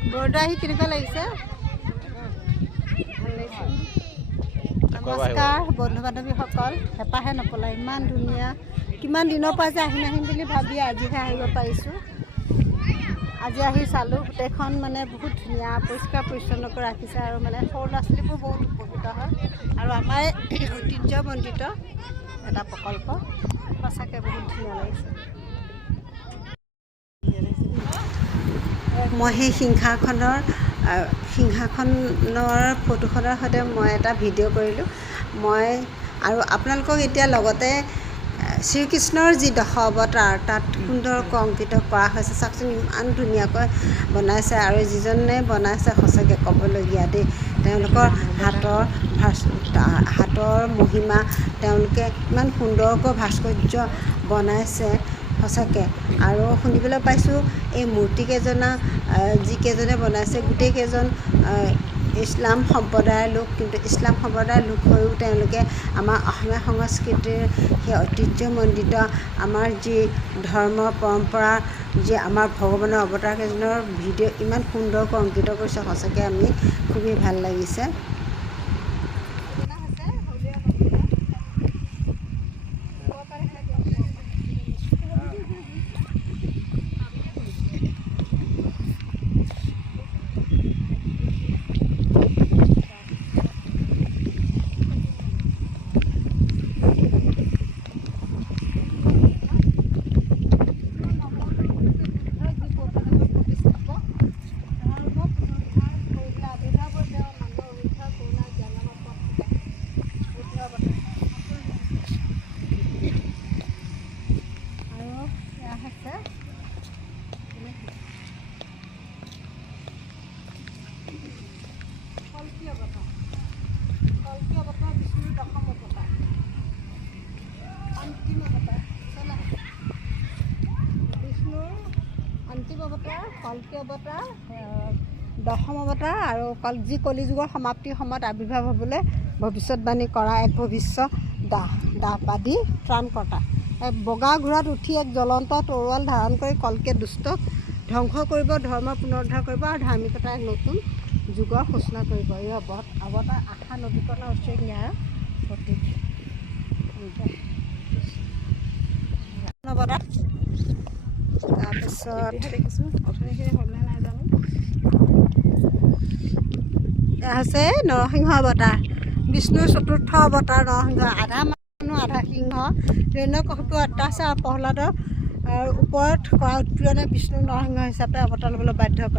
বৰদোৱা আহি কেনেকুৱা লাগিছে? নমস্কাৰ বন্ধু বান্ধৱীসকল, হেঁপাহে নপলায়, ইমান ধুনীয়া। কিমান দিনৰ পৰা যে আহিম বুলি ভাবি আজিহে আহিব পাৰিছোঁ। আজি আহি চালোঁ, গোটেইখন মানে বহুত ধুনীয়া, পৰিষ্কাৰ পৰিচ্ছন্নকৈ ৰাখিছে আৰু মানে সৰু ল'ৰা ছোৱালীবোৰ বহুত উপকৃত হয়। আৰু আমাৰ ঐতিহ্যমণ্ডিত এটা প্ৰকল্প, সঁচাকৈ বহুত ধুনীয়া লাগিছে। মই সেই সিংহাসনৰ ফটোখনৰ সৈতে মই এটা ভিডিঅ' কৰিলোঁ। মই আৰু আপোনালোকক এতিয়া লগতে শ্ৰীকৃষ্ণৰ যি দশ অৱতাৰ তাত সুন্দৰকৈ অংকিত কৰা হৈছে। চাওকচোন ইমান ধুনীয়াকৈ বনাইছে, আৰু যিজনে বনাইছে সঁচাকৈ ক'বলগীয়া দেই। তেওঁলোকৰ হাতৰ মহিমা, তেওঁলোকে ইমান সুন্দৰকৈ ভাস্কৰ্য বনাইছে সঁচাকৈ। আৰু শুনিবলৈ পাইছোঁ এই মূৰ্তিকেইজনা যিকেইজনে বনাইছে গোটেইকেইজন ইছলাম সম্প্ৰদায়ৰ লোক, কিন্তু ইছলাম সম্প্ৰদায়ৰ লোক হৈও তেওঁলোকে আমাৰ অসমীয়া সংস্কৃতিৰ সেই ঐতিহ্যমণ্ডিত আমাৰ যি ধৰ্ম পৰম্পৰা, যি আমাৰ ভগৱানৰ অৱতাৰকেইজনৰ ভিডিঅ' ইমান সুন্দৰকৈ অংকিত কৰিছে, সঁচাকৈ আমি খুবেই ভাল লাগিছে। অন্তিম অৱতাৰ, কল্কি অৱতাৰ, দশম অৱতাৰ আৰু যি কলিযুগৰ সমাপ্তিৰ সময়ত আৱিৰ্ভাৱ হ'বলৈ ভৱিষ্যতবাণী কৰা এক ভৱিষ্যত দাহবাদী ত্ৰাণকৰ্তা। বগা ঘোঁৰাত উঠি এক জ্বলন্ত তৰোৱাল ধাৰণ কৰি কল্কিয়ে দুষ্টক ধ্বংস কৰিব, ধৰ্ম পুনৰুদ্ধাৰ কৰিব আৰু ধাৰ্মিকতাৰ এক নতুন যুগৰ সূচনা কৰিব। এই অৱতাৰ আশা নবীকৰণৰ ঐশ্বৰিক ন্যায়ৰ প্ৰতীক। তাৰপিছত দেখিছোঁ এয়া হৈছে নৰসিংহ অৱতাৰ, বিষ্ণুৰ চতুৰ্থ অৱতাৰ নৰসিংহ। আধা মানুহ আধা সিংহ, হিৰণ্যকশিপুৰ অত্যাচাৰ আৰু প্ৰহ্লাদৰ ওপৰত কৰা উৎপীড়নে বিষ্ণু নৰসিংহ হিচাপে অৱতাৰ ল'বলৈ বাধ্য কৰে।